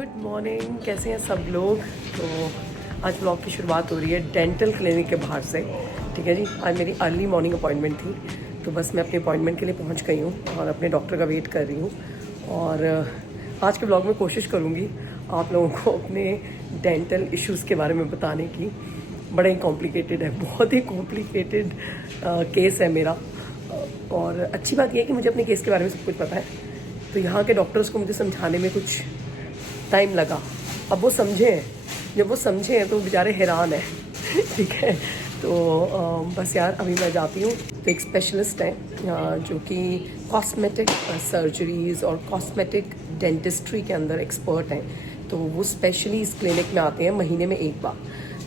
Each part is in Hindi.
गुड मॉर्निंग, कैसे हैं सब लोग। तो आज ब्लॉग की शुरुआत हो रही है डेंटल क्लिनिक के बाहर से। ठीक है जी, आज मेरी अर्ली मॉर्निंग अपॉइंटमेंट थी, तो बस मैं अपने अपॉइंटमेंट के लिए पहुंच गई हूँ और अपने डॉक्टर का वेट कर रही हूँ। और आज के ब्लॉग में कोशिश करूँगी आप लोगों को अपने डेंटल इश्यूज़ के बारे में बताने की। बड़ा ही कॉम्प्लिकेटेड है, बहुत ही कॉम्प्लिकेटेड केस है मेरा। और अच्छी बात यह है कि मुझे अपने केस के बारे में सब कुछ पता है, तो यहाँ के डॉक्टर्स को मुझे समझाने में कुछ टाइम लगा। अब वो समझे हैं, जब वो समझे हैं तो बेचारे हैरान हैं। ठीक है, तो बस यार अभी मैं जाती हूँ। तो एक स्पेशलिस्ट हैं जो कि कॉस्मेटिक सर्जरीज़ और कॉस्मेटिक डेंटिस्ट्री के अंदर एक्सपर्ट हैं। तो वो स्पेशली इस क्लिनिक में आते हैं महीने में एक बार।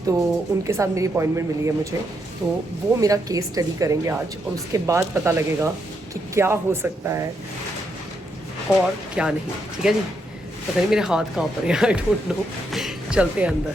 तो उनके साथ मेरी अपॉइंटमेंट मिली है मुझे, तो वो मेरा केस स्टडी करेंगे आज, और उसके बाद पता लगेगा कि क्या हो सकता है और क्या नहीं। ठीक है जी, पता नहीं मेरे हाथ कहाँ पर है, आई डोंट नो। चलते हैं अंदर।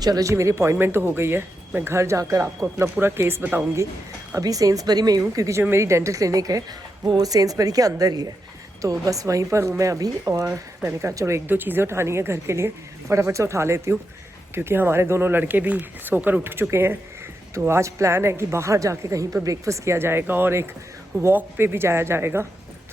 चलो जी, मेरी अपॉइंटमेंट तो हो गई है। मैं घर जाकर आपको अपना पूरा केस बताऊंगी। अभी सेंसबरी में ही हूँ, क्योंकि जो मेरी डेंटल क्लिनिक है वो सेंसबरी के अंदर ही है, तो बस वहीं पर हूँ मैं अभी। और मैंने कहा चलो एक दो चीज़ें उठानी है घर के लिए, फटाफट से उठा लेती हूँ, क्योंकि हमारे दोनों लड़के भी सोकर उठ चुके हैं। तो आज प्लान है कि बाहर जाके कहीं पर ब्रेकफास्ट किया जाएगा और एक वॉक पे भी जाया जाएगा,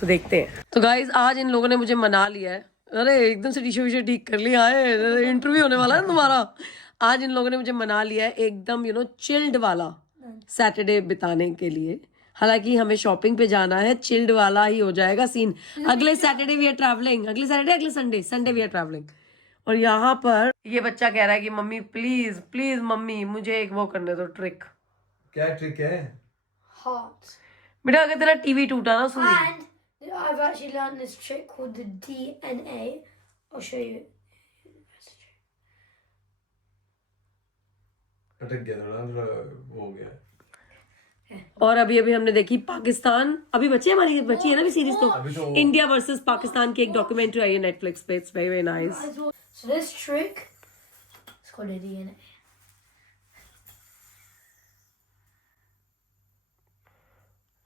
तो देखते हैं। तो गाइज आज इन लोगों ने मुझे मना लिया है। अरे एकदम से टी शर्ट ठीक कर लिया है, इंटरव्यू होने वाला है तुम्हारा। आज इन लोगों ने मुझे मना लिया है एकदम चिल्ड वाला सैटरडे बिताने के लिए। हालांकि हमें शॉपिंग पे जाना है, चिल्ड वाला ही हो जाएगा सीन। अगले सैटरडे वी आर ट्रैवलिंग, अगले सैटरडे, अगले संडे वी आर ट्रैवलिंग। और यहाँ पर ये बच्चा कह रहा है कि मम्मी प्लीज प्लीज मम्मी मुझे एक वो करने दो, ट्रिक। क्या ट्रिक है? Heart. बेटा अगर तेरा टीवी टूटा ना सुन। And I've actually learned this trick called the DNA. I'll show you. अटक गया थोड़ा वो हो गया। और अभी अभी हमने देखी पाकिस्तान, अभी बची है ना भी सीरीज, तो इंडिया वर्सेस पाकिस्तान की एक डॉक्यूमेंट्री आई है नेटफ्लिक्स पे। It's very very nice. So this trick is called a DNA.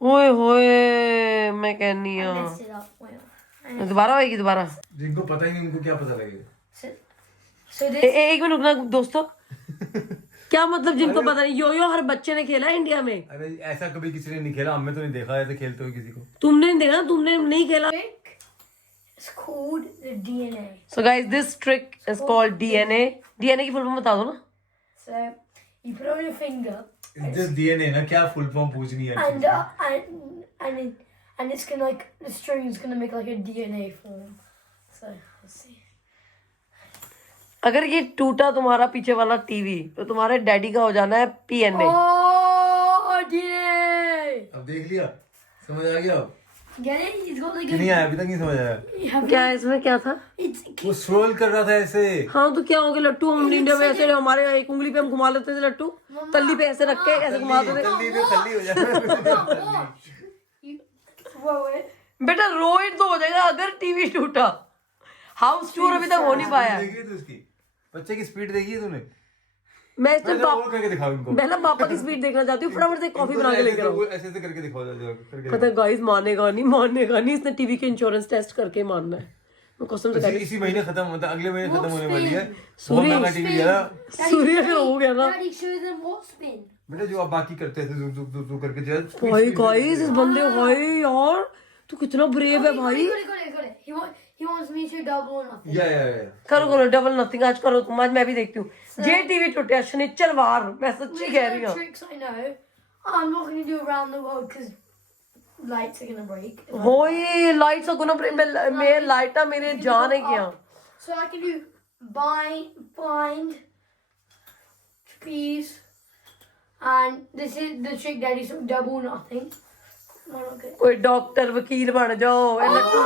ओए होए, मैं कहनी I हूँ messed it up. Well, दोबारा होएगी दोबारा। जिनको पता ही नहीं उनको क्या पता लगेगा। so this. एक मिनट रुकना दोस्तों। क्या मतलब जिनको पता नहीं? यो हर बच्चे ने खेला है इंडिया में। अरे ऐसा कभी किसी ने नहीं खेला, हमने तो नहीं देखा ऐसे खेलते हुए किसी को। तुमने नहीं देखा, तुमने नहीं खेला। Trick is called the DNA. So guys, this trick is called DNA. DNA की फुल फॉर्म बता दो ना। So you put it on your finger. It's just DNA ना, क्या फुल फॉर्म पूछनी है? And it's gonna like the string is gonna make like a DNA form. So let's see. अगर ये टूटा तुम्हारा पीछे वाला टीवी, तो तुम्हारे डैडी का हो जाना है PNA। Oh, DNA! अब देख लिया, समझ आ गया? Get it? It's got like नहीं आया, अभी तक नहीं समझ आया। क्या है इसमें, क्या था? वो स्क्रॉल कर रहा था ऐसे। हाँ तो क्या हो गया लट्टू, हम इंडिया में ऐसे हमारे एक उंगली पे हम घुमा लेते थे लट्टू, तल्ली पे ऐसे रख के ऐसे घुमाते थे। तल्ली पे खल्ली हो जाता। बेटा रोइड तो हो जाएगा अगर टीवी टूटा। हाउस टूर अभी तक हो नहीं पाया। देखी तू उसकी बच्चे की स्पीड देखी है तूने? मैं इससे और करके दिखाओ इनको। पहले पापा की स्पीड देखना चाहती हूँ, फटाफट से कॉफी बना के लेकर आओ। ऐसे ऐसे करके दिखाओ करके। पता है गाइस, मानेगा नहीं, इसने टीवी के इंश्योरेंस टेस्ट करके मानना है। मैं कसम से कह रही हूं। इसी महीने खत्म होता, अगले महीने खत्म होने वाली है। सूर्य बहुत टीवी है ना। सूर्य अगर हो गया ना। Daddy, show them what spin. बेटा जो आप बाकी करते थे जो करके चल। भाई गाइस इस बंदे भाई यार तू कितना ब्रेव है भाई। Got it. He wants me to double or nothing. या करो डबल नथिंग आज करो तुम, आज मैं भी देखती हूँ। जे टीवी टूटा शनिचर वार, मैं सच्ची कह रही हूँ। Tricks I know. I'm not going to do around the world because lights are going to break. होई लाइट से गुना मैं लाइटा मेरे जान है क्या। So I can do bind, trapeze, and this is the trick Daddy, so double or nothing. Okay. कोई डॉक्टर वकील बन जाओ। ए लट्टू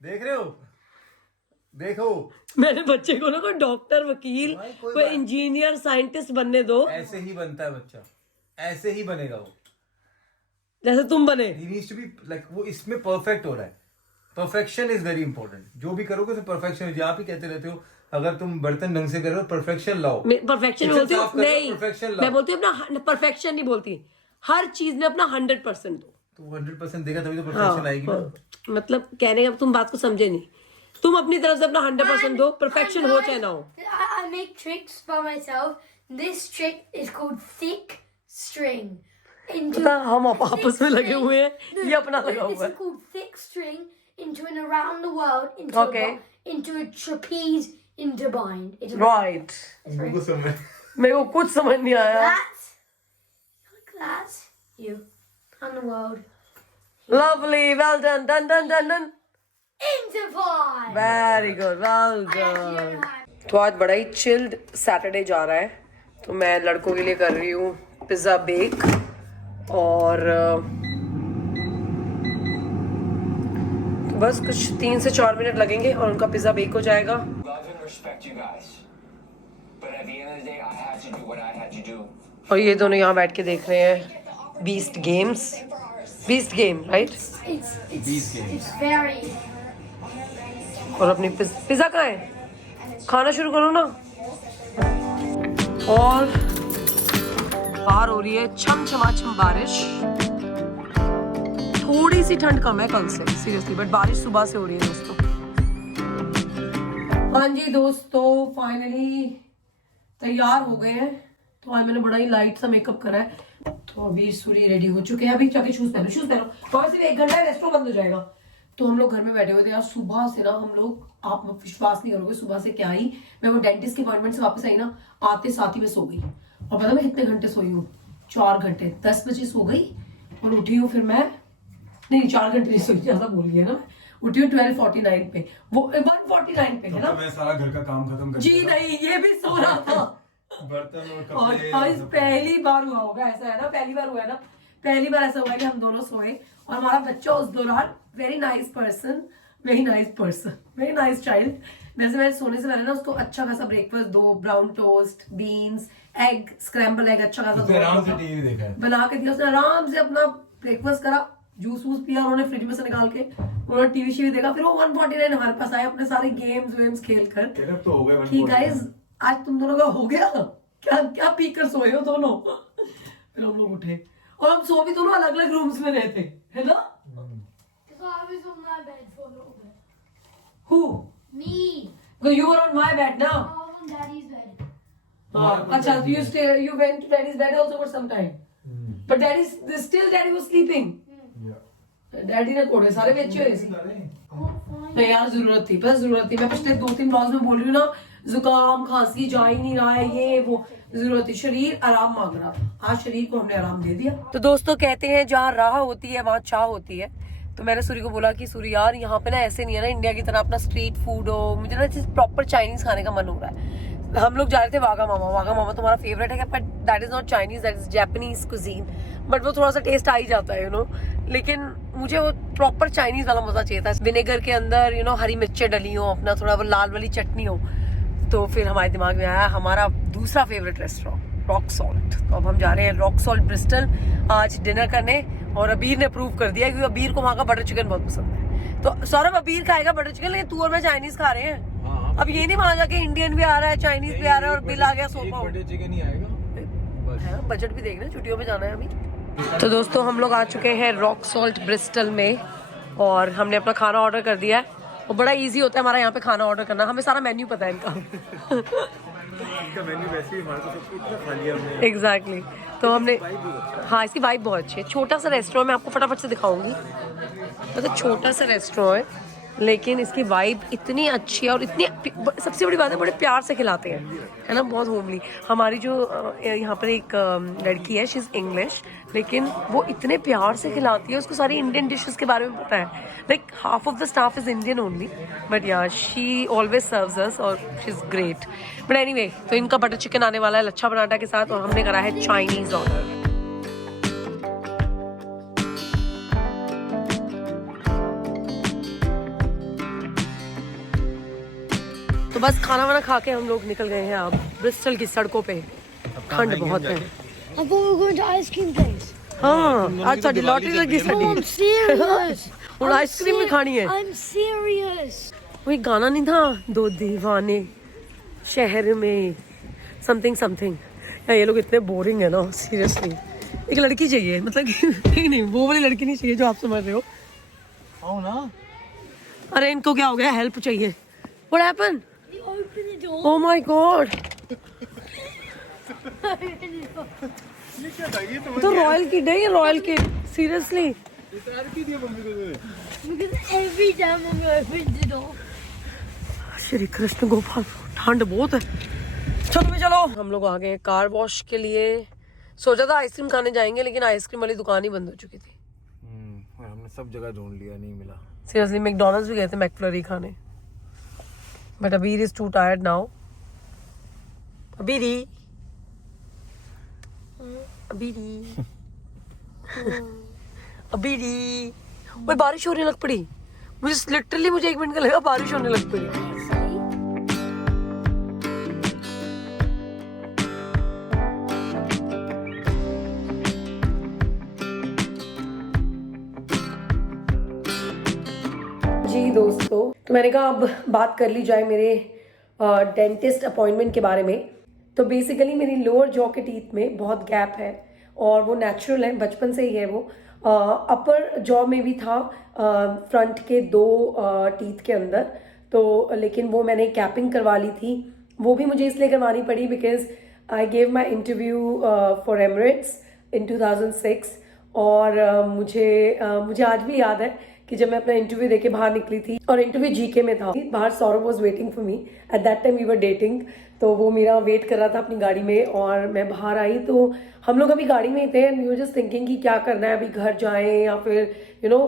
देख रहे हो, देखो मैंने बच्चे को ना कोई डॉक्टर वकील कोई इंजीनियर साइंटिस्ट बनने दो। ऐसे ही बनता है बच्चा, ऐसे ही बनेगा वो, जैसे तुम बने। he needs to be like वो इसमें परफेक्ट हो रहा है। Perfection is very important. जो भी करोगे तो परफेक्शन हो जाए। आप ही कहते रहते हो अगर तुम बर्तन ढंग से करो, परफेक्शन लाओ। परफेक्शन किचन बोलती हूँ साफ करो, नहीं, perfection लाओ। मैं बोलती हूँ अपना परफेक्शन नहीं बोलती, हर चीज में अपना 100% दो। तो 100% देगा तभी तो परफेक्शन आएगी ना। मतलब कहने का तुम बात को समझे नहीं, तुम अपनी तरफ से अपना 100% दो, परफेक्शन हो चाहे ना हो। I make tricks by myself. This trick is called thick string. पता हम आपस में लगे हुए हैं, ये अपना लगा This हुआ is है। called thick string into an around the world into Okay. into a trapeze into bind. It's right, मेरे को समझ मेरे को कुछ समझ नहीं आया। that. Look, that's you and the world lovely, well done, done done done done, into bind. Very good, well done. तो आज बड़ा ही चिल्ड सैटरडे जा रहा है, तो मैं लड़कों के लिए कर रही हूँ पिज्ज़ा बेक, और तो बस कुछ 3 से 4 मिनट लगेंगे और उनका पिज़्ज़ा बेक हो जाएगा। Love and respect you guys. But at the end of the day, I had to do what I had to do. और ये दोनों यहाँ बैठ के देख रहे हैं beast game, right? It's very. और अपनी पिज़्ज़ा कहाँ है? खाना शुरू करो ना। और बाहर हो रही है छमछमाछम बारिश, थोड़ी सी ठंड कम है कल से सीरियसली, बट बारिश सुबह से हो रही है दोस्तों। हाँ जी दोस्तों, फाइनली तैयार हो गए हैं। तो आज मैंने बड़ा ही लाइट सा मेकअप करा है, तो अभी सूरी रेडी हो चुके हैं। अभी जाके शूज पहनो। और सिर्फ 1 घंटा रेस्टोरेंट बंद हो जाएगा, तो हम लोग घर में बैठे हुए थे यार सुबह से ना। हम लोग, आप विश्वास नहीं करोगे, सुबह से क्या ही, मैं वो डेंटिस्ट की अपॉइंटमेंट से वापस आई ना, आते साथ ही मैं सो गई। और पता मैं कितने घंटे सोई हूँ? 4 घंटे। 10 बजे सो गई और उठी हूँ फिर मैं, नहीं 4 घंटे नहीं सोई, ज्यादा बोल लिया ना। उठी हूँ 12:49 पे, वो 1:49 पे है ना। मैं सारा घर का काम खत्म कर जी नहीं, ये भी सो रहा था। बर्तन और और कपड़े। आज पहली बार हुआ होगा ऐसा, है ना? पहली बार हुआ है ना, पहली बार ऐसा हुआ है कि हम दोनों सोए और हमारा बच्चा उस दौरान वेरी नाइस चाइल्ड। वैसे मैं सोने से पहले ना उसको अच्छा खासा ब्रेकफास्ट दो, brown toast, beans, egg, scramble egg अच्छा खासा उसने आराम से टीवी देखा है, बना के दिया। उसने आराम से अपना ब्रेकफास्ट करा, जूस वूस पिया उन्होंने फ्रिज में से निकाल के, उन्होंने टीवी शीवी देखा। फिर वो 1:49 हमारे पास आए अपने सारे गेम्स खेल कर। तो हो गया कि गाइस आज तुम दोनों का हो गया, क्या पी कर सोए हो दोनों। फिर हम लोग उठे और हम सो भी दोनों अलग अलग रूम्स में रहे थे, है ना? So I was on my bed for a little bit. Who? Me. So you were on my bed now. I was on Daddy's bed. अच्छा, you went to Daddy's bed also for some time. But Daddy was sleeping. Daddy ने कोड़े सारे बेचे हुए थे। नहीं यार, जरूरत थी, बस जरूरत थी। मैं पिछले 2-3 ब्लॉग्स में बोल रही हूँ ना, जुकाम खांसी जा ही नहीं रहा है, ये वो, जरूरत थी। शरीर आराम मांग रहा था, आज शरीर को हमने आराम दे दिया। तो दोस्तों कहते हैं जहाँ राह होती है वहाँ चाह होती है। तो मैंने सूरी को बोला कि सूरी यार यहाँ पे ना ऐसे नहीं है ना इंडिया की तरह अपना स्ट्रीट फूड हो, मुझे ना प्रॉपर चाइनीज खाने का मन हो रहा है। हम लोग जा रहे थे वाघा मामा तुम्हारा फेवरेट है क्या? But that is not Chinese, that is Japanese cuisine. But वो थोड़ा सा टेस्ट आ ही जाता है, लेकिन मुझे वो प्रॉपर चाइनीज वाला मजा चाहिए था। विनेगर के अंदर हरी मिर्चें डली हो, अपना थोड़ा वो लाल वाली चटनी हो। तो फिर हमारे दिमाग में आया हमारा दूसरा फेवरेट रेस्टोरेंट रॉक सॉल्ट। तो अब हम जा रहे हैं रॉक सॉल्ट ब्रिस्टल आज डिनर करने। और अबीर ने प्रूव कर दिया क्योंकि अबीर को वहाँ का बटर चिकन बहुत पसंद है। तो सौरभ अबीर खाएगा बटर चिकन, लेकिन तू और मैं चाइनीज खा रहे हैं। अब ये नहीं वहां जाके इंडियन भी आ रहा है, चाइनीज भी आ रहा है और बिल आ गया सोफा। बटर चिकन ही आएगा, बजट भी देखना, छुट्टियों में जाना है अभी। तो दोस्तों हम लोग आ चुके हैं रॉक सॉल्ट ब्रिस्टल में और हमने अपना खाना ऑर्डर कर दिया है। और बड़ा इजी होता है हमारा यहाँ पे खाना ऑर्डर करना, हमें सारा मेन्यू पता है इनका। इनका मेन्यू वैसे ही हमारे को सब कुछ खा लिया हमने। एग्जैक्टली। तो हमने, हाँ इसकी वाइब बहुत अच्छी है। छोटा सा रेस्टोरेंट, मैं आपको फटाफट से दिखाऊंगी। मतलब छोटा सा रेस्टोरेंट है लेकिन इसकी वाइब इतनी अच्छी है और इतनी, सबसे बड़ी बात है बड़े प्यार से खिलाते हैं, है ना, बहुत होमली। हमारी जो यहाँ पर एक लड़की है, शी इज़ इंग्लिश, लेकिन वो इतने प्यार से खिलाती है, उसको सारी इंडियन डिशेस के बारे में पता है। Like half of the staff is Indian only, but या शी ऑलवेज सर्व्स अस और she is great. But anyway, तो इनका बटर चिकन आने वाला है लच्छा पराठा के साथ और हमने करा है चाइनीज़ ऑर्डर। तो बस खाना वाना खा के हम लोग निकल गए हैं अब ब्रिस्टल की सड़कों पे। ठंड बहुत है। I thought we were going to ice cream place. हाँ, आज साड़ी लॉटरी लगी No, I'm साड़ी। serious. और आइसक्रीम भी खानी है। I'm serious. वही गाना नहीं था, दो दीवाने शहर में समथिंग समथिंग। ये लोग इतने बोरिंग है ना, सीरियसली। एक लड़की चाहिए, मतलब नहीं नहीं, वो वाली लड़की नहीं चाहिए जो आप समझ रहे हो। आओ ना। अरे इनको क्या हो गया, हेल्प चाहिए। What happened? Open the door. Oh my God, ये क्या था? ये तो तो रॉयल किड है ये, रॉयल किड, सीरियसली। इतना की दिया मम्मी को तूने? Because every time mommy opens the door. Shri Krishna Gopal, ठंड बहुत है। चलो भी चलो, हम लोग आ गए कार वॉश के लिए। सोचा था आइसक्रीम खाने जाएंगे, लेकिन आइसक्रीम वाली दुकान ही बंद हो चुकी थी। और हमने सब जगह ढूंढ लिया, नहीं मिला। सीरियसली मैकडॉनल्ड्स भी गए थे, मैकफ्लरी खाने, बट अबीर इज टू टायर्ड नाउ। अबीरी अबीरी अबीरी, ओए बारिश होने लग पड़ी। मुझे लिटरली मुझे 1 मिनट का लगा बारिश होने लग पड़ी। जी दोस्तों, तो मैंने कहा अब बात कर ली जाए मेरे डेंटिस्ट अपॉइंटमेंट के बारे में। तो बेसिकली मेरी लोअर जॉ के टीथ में बहुत गैप है और वो नेचुरल है, बचपन से ही है वो। अपर जॉ में भी था, फ्रंट के 2 टीथ के अंदर, तो लेकिन वो मैंने कैपिंग करवा ली थी। वो भी मुझे इसलिए करवानी पड़ी because I gave my interview for Emirates in 2006। और मुझे आज भी याद है कि जब मैं अपना इंटरव्यू देके बाहर निकली थी, और इंटरव्यू जीके में था, बाहर Saurabh was waiting for me. At that time we were dating, तो वो मेरा वेट कर रहा था अपनी गाड़ी में, और मैं बाहर आई तो हम लोग अभी गाड़ी में ही थे and we were just thinking कि क्या करना है, अभी घर जाएं या फिर you know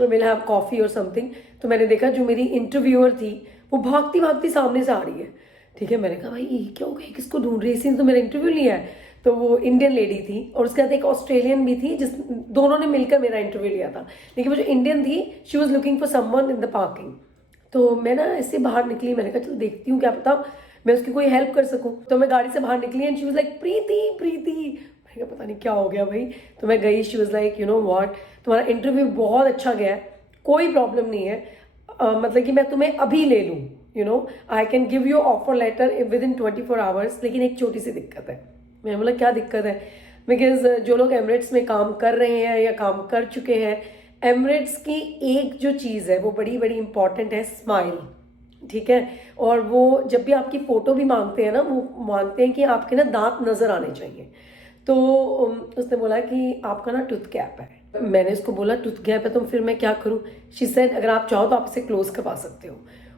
will have coffee और समथिंग। तो मैंने देखा जो मेरी इंटरव्यूअर थी वो भागती भागती सामने से आ रही है। ठीक है, मैंने कहा भाई ये क्या हो गया, किसको ढूंढ रही है, इसी ने तो मेरा इंटरव्यू लिया है। तो वो इंडियन लेडी थी और उसके बाद एक ऑस्ट्रेलियन भी थी, जिस दोनों ने मिलकर मेरा इंटरव्यू लिया था। लेकिन वो जो इंडियन थी, she was looking for someone in the parking. तो मैं ना इससे बाहर निकली, मैंने कहा चलो देखती हूँ क्या पता मैं उसकी कोई हेल्प कर सकूँ। तो मैं गाड़ी से बाहर निकली एंड शी वाज लाइक प्रीति प्रीति। मैंने कहा पता नहीं क्या हो गया भाई। तो मैं गई, she was like you know what, तुम्हारा इंटरव्यू बहुत अच्छा गया है, कोई प्रॉब्लम नहीं है, मतलब कि मैं तुम्हें अभी ले लूँ, you know I can give you offer letter within 24 hours. लेकिन एक छोटी सी दिक्कत है। मैंने बोला क्या दिक्कत है? बिकॉज जो लोग एमिरेट्स में काम कर रहे हैं या काम कर चुके हैं, एमिरेट्स की एक जो चीज़ है वो बड़ी बड़ी इंपॉर्टेंट है, स्माइल। ठीक है, और वो जब भी आपकी फ़ोटो भी मांगते हैं ना, वो मांगते हैं कि आपके ना दांत नज़र आने चाहिए। तो उसने बोला कि आपका ना टूथ गैप है। मैंने उसको बोला टूथ गैप है तो फिर मैं क्या करूँ? शी सेड अगर आप चाहो तो आप इसे क्लोज करवा सकते हो।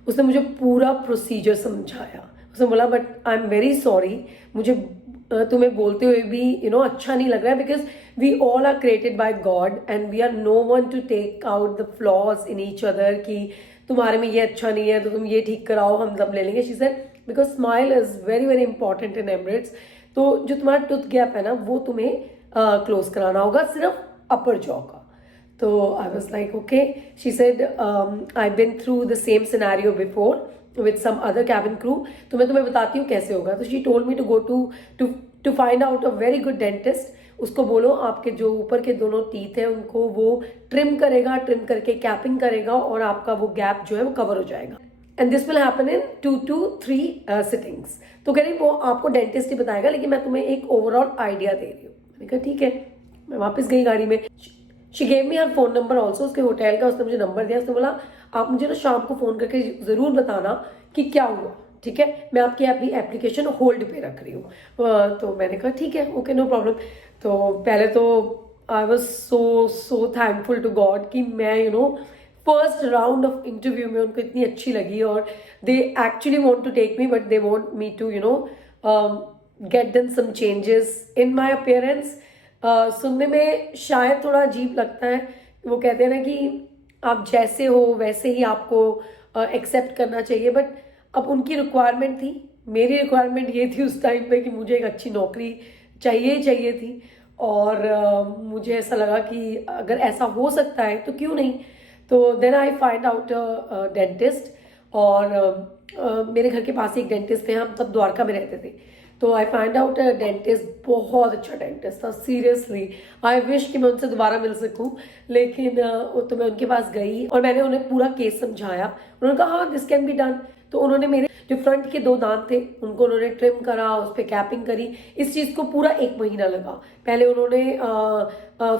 उसने मुझे पूरा प्रोसीजर समझाया। उसने बोला but I am very sorry, मुझे तुम्हें बोलते हुए भी यू नो अच्छा नहीं लग रहा है, because we all are created by God and we are no one to take out the flaws in each other, कि तुम्हारे में ये अच्छा नहीं है तो तुम ये ठीक कराओ, हम सब ले लेंगे। She said because smile is very very important in Emirates. तो जो तुम्हारा टूथ गैप है ना वो तुम्हें क्लोज कराना होगा, सिर्फ अपर जॉ का। तो I was like okay. She said I been through the same scenario before with some other cabin crew, तो मैं तुम्हें बताती हूँ कैसे होगा। तो she told me to go to find out a very good dentist. उसको बोलो आपके जो ऊपर के दोनों टीथ हैं उनको वो ट्रिम करेगा, ट्रिम करके कैपिंग करेगा और आपका वो गैप जो है वो कवर हो जाएगा। And this will happen in 2 to 3 sittings. तो कह रही वो आपको डेंटिस्ट ही बताएगा, लेकिन मैं तुम्हें एक ओवरऑल आइडिया दे रही हूँ। मैंने कहा ठीक है। मैं वापस गई गाड़ी में। She gave me her phone number also, उसके होटल का उसने मुझे नंबर दिया। उसने बोला आप मुझे ना शाम को फोन करके जरूर बताना कि क्या हुआ, ठीक है, मैं आपकी अभी एप्लीकेशन होल्ड पे रख रही हूँ। तो मैंने कहा ठीक है, ओके नो प्रॉब्लम। तो पहले तो I was so thankful to God कि मैं you know first round of interview में उनको इतनी अच्छी लगी, और they actually want to take me but they want me to you know get done some changes in my appearance. सुनने में शायद थोड़ा अजीब लगता है, वो कहते हैं ना कि आप जैसे हो वैसे ही आपको एक्सेप्ट करना चाहिए, बट अब उनकी रिक्वायरमेंट थी, मेरी रिक्वायरमेंट ये थी उस टाइम पे कि मुझे एक अच्छी नौकरी चाहिए ही चाहिए थी। और मुझे ऐसा लगा कि अगर ऐसा हो सकता है तो क्यों नहीं। तो then I find out dentist, और मेरे घर के पास ही एक डेंटिस्ट थे, हम तब द्वारका में रहते थे। तो आई फाइंड आउट डेंटिस्ट, बहुत अच्छा डेंटिस्ट था, सीरियसली आई विश कि मैं उनसे दोबारा मिल सकूं। लेकिन तो मैं उनके पास गई और मैंने उन्हें पूरा केस समझाया। उन्होंने कहा हाँ दिस कैन बी डन। तो उन्होंने मेरे जो फ्रंट के 2 दांत थे उनको उन्होंने ट्रिम करा, उस पर कैपिंग करी। इस चीज़ को पूरा 1 महीना लगा। पहले उन्होंने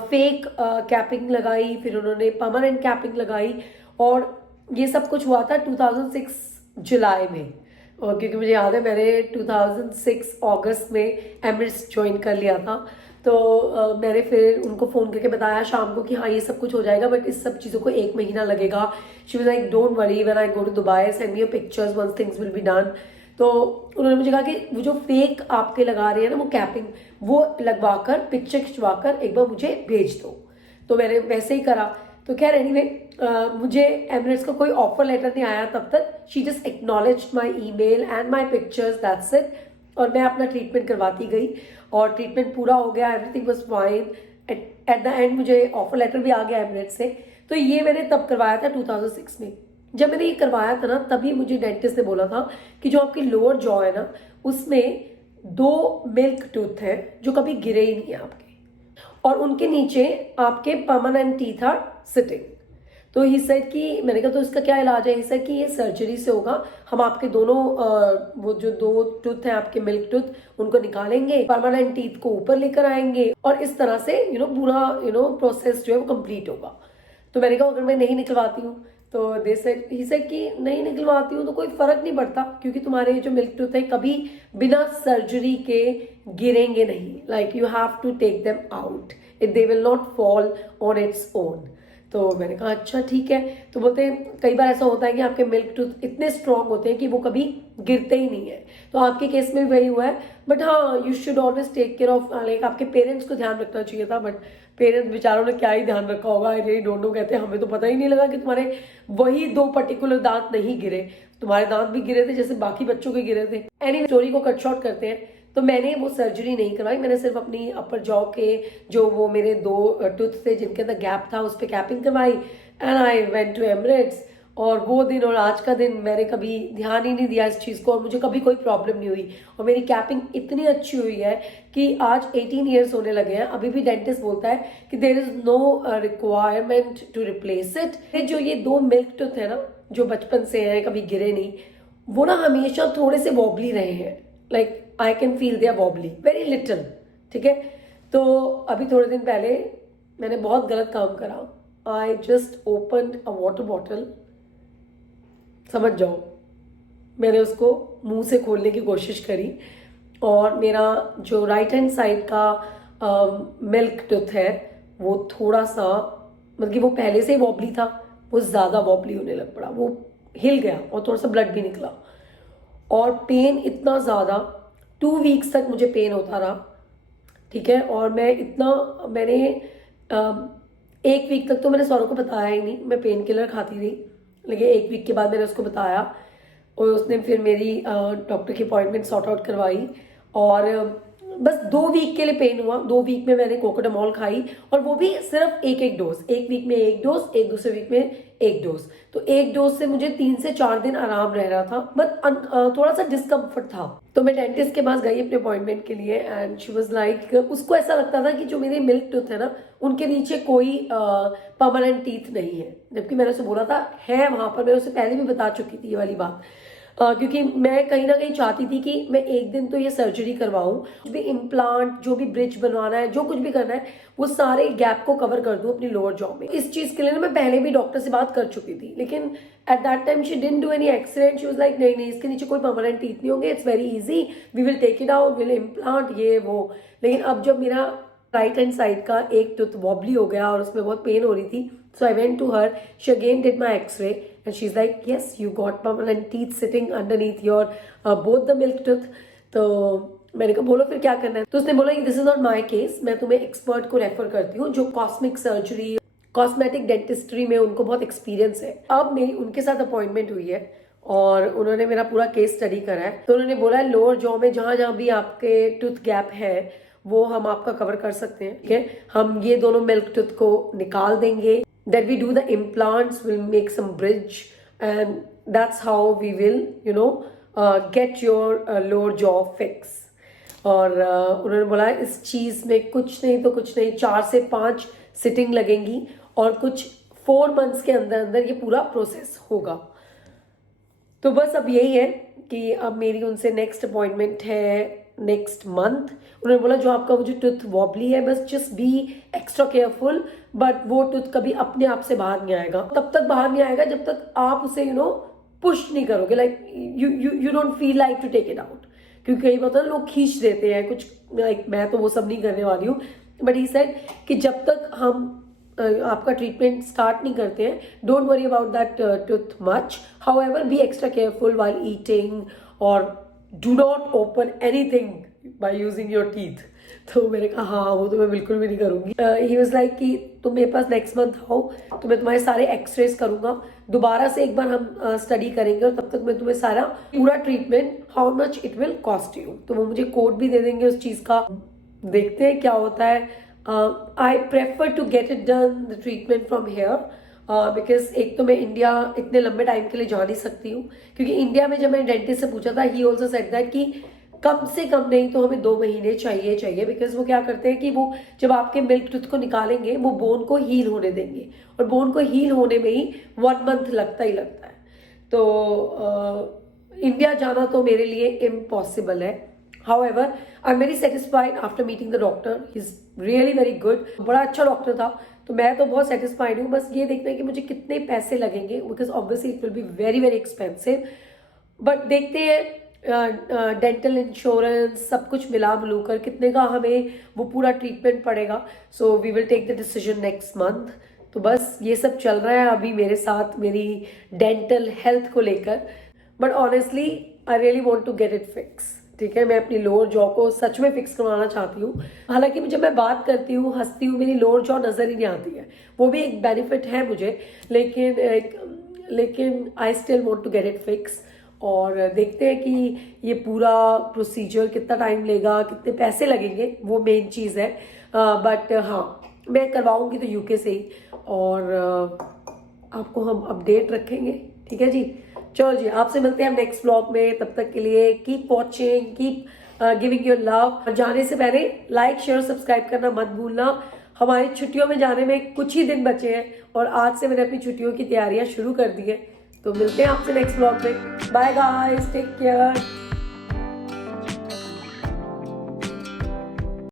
फेक कैपिंग लगाई, फिर उन्होंने परमानेंट कैपिंग लगाई, और ये सब कुछ हुआ था 2006 जुलाई में। और क्योंकि मुझे याद है मैंने 2006 अगस्त में एमिरेट्स ज्वाइन कर लिया था, तो मैंने फिर उनको फ़ोन करके बताया शाम को कि हाँ ये सब कुछ हो जाएगा, बट इस सब चीज़ों को 1 महीना लगेगा। She was like don't worry, when I go to Dubai send me your pictures once things will be done. तो उन्होंने मुझे कहा कि वो जो फेक आपके लगा रहे हैं ना वो कैपिंग, वो लगवाकर पिक्चर खिंचवाकर एक बार मुझे भेज दो। तो मैंने वैसे ही करा। तो खैर एनीवे मुझे एमिरेट्स का कोई ऑफर लेटर नहीं आया तब तक। She just acknowledged my email and my pictures, that's it. और मैं अपना ट्रीटमेंट करवाती गई और ट्रीटमेंट पूरा हो गया, everything was fine. At the end मुझे ऑफर लेटर भी आ गया एमिरेट्स से। तो ये मैंने तब करवाया था 2006 में। जब मैंने ये करवाया था ना तभी मुझे डेंटिस्ट ने बोला था कि जो आपकी लोअर जॉ है ना उसमें 2 मिल्क टूथ है जो कभी गिरे ही नहीं है आपके, और उनके नीचे आपके परमानेंट टीथ आर सिटिंग। तो ही सेड कि मैंने कहा तो इसका क्या इलाज है? ही सेड कि ये सर्जरी से होगा, हम आपके दोनों वो जो 2 टूथ हैं आपके मिल्क टूथ उनको निकालेंगे, परमानेंट टीथ को ऊपर लेकर आएंगे, और इस तरह से पूरा प्रोसेस जो है वो कंप्लीट होगा। तो मैंने कहा अगर मैं नहीं निकलवाती हूँ तो ही सेड कि नहीं निकलवाती हूँ तो कोई फर्क नहीं पड़ता, क्योंकि तुम्हारे जो मिल्क टूथ है कभी बिना सर्जरी के गिरेंगे नहीं। Like you have to take them out, they will not fall on its own. तो मैंने कहा अच्छा ठीक है। तो बोलते हैं कई बार ऐसा होता है कि आपके मिल्क टूथ इतने स्ट्रॉन्ग होते हैं कि वो कभी गिरते ही नहीं है। तो आपके केस में भी वही हुआ है, बट हाँ you should always take care of, like आपके पेरेंट्स को ध्यान रखना चाहिए था, बट पेरेंट्स बेचारों ने क्या ही ध्यान रखा होगा। I really don't know. कहते हैं हमें तो पता ही नहीं लगा कि तुम्हारे वही 2 पर्टिकुलर दांत नहीं गिरे, तुम्हारे दांत भी गिरे थे जैसे बाकी बच्चों के गिरे थे। एनी स्टोरी को कट शॉर्ट करते हैं। तो मैंने वो सर्जरी नहीं करवाई, मैंने सिर्फ अपनी अपर जॉ के जो वो मेरे 2 टूथ थे जिनके अंदर गैप था उस पर कैपिंग करवाई, and I went to Emirates. और वो दिन और आज का दिन मैंने कभी ध्यान ही नहीं दिया इस चीज़ को, और मुझे कभी कोई प्रॉब्लम नहीं हुई, और मेरी कैपिंग इतनी अच्छी हुई है कि आज 18 ईयर्स होने लगे हैं। अभी भी डेंटिस्ट बोलता है कि there is no requirement to replace it. जो ये 2 मिल्क टूथ है ना जो बचपन से हैं कभी गिरे नहीं, वो ना हमेशा थोड़े से वॉबली रहे हैं। Like I can feel they are wobbly very little, ठीक है। तो अभी थोड़े दिन पहले मैंने बहुत गलत काम करा। I just opened a water bottle, समझ जाओ मैंने उसको मुंह से खोलने की कोशिश करी, और मेरा जो राइट हैंड साइड का मिल्क टूथ है वो थोड़ा सा, मतलब कि वो पहले से ही वॉबली था, वो ज़्यादा वॉबली होने लग पड़ा, वो हिल गया और थोड़ा सा ब्लड भी निकला। और पेन इतना ज़्यादा, 2 वीक्स तक मुझे पेन होता रहा, ठीक है। और मैंने 1 वीक तक तो मैंने सौरव को बताया ही नहीं, मैं पेन किलर खाती रही। लेकिन 1 वीक के बाद मैंने उसको बताया, और उसने फिर मेरी डॉक्टर की अपॉइंटमेंट सॉर्ट आउट करवाई, और बस 2 वीक के लिए पेन हुआ। 2 वीक में मैंने कोकोडामॉल खाई, और वो भी सिर्फ 1 डोज, 1 वीक में 1 डोज, एक दूसरे वीक में 1 डोज। तो 1 डोज से मुझे 3 से 4 दिन आराम रह रहा था, बट थोड़ा सा डिस्कम्फर्ट था। तो मैं डेंटिस्ट के पास गई अपने अपॉइंटमेंट के लिए, एंड शी वाज लाइक, उसको ऐसा लगता था कि जो मेरे मिल्क टूथ है ना उनके नीचे कोई परमानेंट टीथ नहीं है, जबकि मैंने उसे बोला था है वहां पर। मैं उसे पहले भी बता चुकी थी ये वाली बात, क्योंकि मैं कहीं ना कहीं चाहती थी कि मैं एक दिन तो ये सर्जरी करवाऊं, कुछ भी इम्प्लांट, जो भी ब्रिज बनवाना है, जो कुछ भी करना है, वो सारे गैप को कवर कर दूं अपनी लोअर जॉ में। इस चीज के लिए ना मैं पहले भी डॉक्टर से बात कर चुकी थी, लेकिन at that time she didn't do any X ray. She was like नहीं इसके नीचे कोई परमानेंट टीथ नहीं होंगे, it's very easy, we will take it out, will implant ये वो। लेकिन अब जब मेरा राइट हैंड साइड का एक टूथ वॉबली हो गया और उसमें बहुत पेन हो रही थी, so I went to her, she again did my x-ray, and she's like, yes, you got permanent teeth sitting underneath your both the milk tooth. तो मैंने कहा बोलो फिर क्या करना है। तो उसने बोला this is not my case, मैं तुम्हें एक्सपर्ट को रेफर करती हूँ जो कॉस्मिक सर्जरी, कॉस्मेटिक डेंटिस्ट्री में उनको बहुत एक्सपीरियंस है। अब मेरी उनके साथ अपॉइंटमेंट हुई है और उन्होंने मेरा पूरा केस स्टडी करा है। तो उन्होंने बोला है लोअर जॉ में जहां जहां भी आपके टूथ गैप है वो हम आपका कवर कर सकते हैं, ठीक है। हम ये दोनों मिल्क टूथ को निकाल देंगे, that we do the implants, we'll make some bridge, and that's how we will get your lower jaw fix. और उन्होंने बोला इस चीज़ में कुछ नहीं तो कुछ नहीं 4 से 5 सिटिंग लगेंगी और कुछ 4 मंथ्स के अंदर अंदर ये पूरा प्रोसेस होगा। तो बस अब यही है कि अब मेरी उनसे नेक्स्ट अपॉइंटमेंट है नेक्स्ट मंथ। उन्होंने बोला जो आपका वो जो टूथ वॉबली है बस just be extra careful, but वो टूथ कभी अपने आप से बाहर नहीं आएगा, तब तक बाहर नहीं आएगा जब तक आप उसे पुश नहीं करोगे, like you don't feel like to take it out. क्योंकि कई बार लोग खींच देते हैं कुछ, लाइक मैं तो वो सब नहीं करने वाली हूँ। बट ही सेड कि जब तक हम आपका ट्रीटमेंट स्टार्ट नहीं करते हैं, don't worry about that tooth much, however be extra careful while eating और do not open anything by using your teeth. तो मैंने कहा हाँ वो तो मैं बिल्कुल भी नहीं करूँगी। ही वाज लाइक कि तुम मेरे पास नेक्स्ट मंथ आओ तो मैं तुम्हारे सारे एक्सरेज करूँगा, दोबारा से एक बार हम स्टडी करेंगे और तब तक मैं तुम्हें सारा पूरा treatment how much it will cost you, तो वो मुझे कोड भी दे देंगे उस चीज़ का। देखते हैं क्या होता है। I prefer to get it done the treatment from here because एक तो मैं इंडिया इतने लंबे टाइम के लिए जा नहीं सकती हूँ, क्योंकि इंडिया में जब मैंने डेंटिस्ट से पूछा था ही ऑल्सो सेड दैट कि कम से कम नहीं तो हमें 2 महीने चाहिए, बिकॉज वो क्या करते हैं कि वो जब आपके मिल्क टूथ को निकालेंगे वो बोन को हील होने देंगे और बोन को हील होने में ही 1 मंथ लगता ही लगता है। तो इंडिया जाना तो मेरे लिए इम्पॉसिबल है। However, I'm very satisfied after meeting the doctor. He's really very good. बड़ा अच्छा डॉक्टर था, तो मैं तो बहुत सेटिस्फाइड हूँ। बस ये देखना है कि मुझे कितने पैसे लगेंगे, because obviously it will be very very expensive. But देखते हैं डेंटल इंश्योरेंस सब कुछ मिला मिलू कर कितने का हमें वो पूरा ट्रीटमेंट पड़ेगा। So we will take the decision next month. तो बस ये सब चल रहा है अभी मेरे साथ मेरी डेंटल हेल्थ को लेकर। But honestly I really want to get it fix. ठीक है, मैं अपनी लोअर जॉ को सच में फिक्स करवाना चाहती हूँ। हालांकि जब मैं बात करती हूँ हंसती हूँ मेरी लोअर जॉ नज़र ही नहीं आती है, वो भी एक बेनिफिट है मुझे, लेकिन I still want to get it fix. और देखते हैं कि ये पूरा प्रोसीजर कितना टाइम लेगा, कितने पैसे लगेंगे, वो मेन चीज़ है। बट हाँ मैं करवाऊँगी तो यूके से ही, और आपको हम अपडेट रखेंगे। ठीक है जी, चलो जी आपसे मिलते हैं हम नेक्स्ट व्लॉग में। तब तक के लिए keep watching, keep giving your love. जाने से पहले लाइक शेयर सब्सक्राइब करना मत भूलना। हमारी छुट्टियों में जाने में कुछ ही दिन बचे हैं और आज से मैंने अपनी छुट्टियों की तैयारियां शुरू कर दी है। तो मिलते हैं आपसे नेक्स्ट व्लॉग में। Bye guys, take care.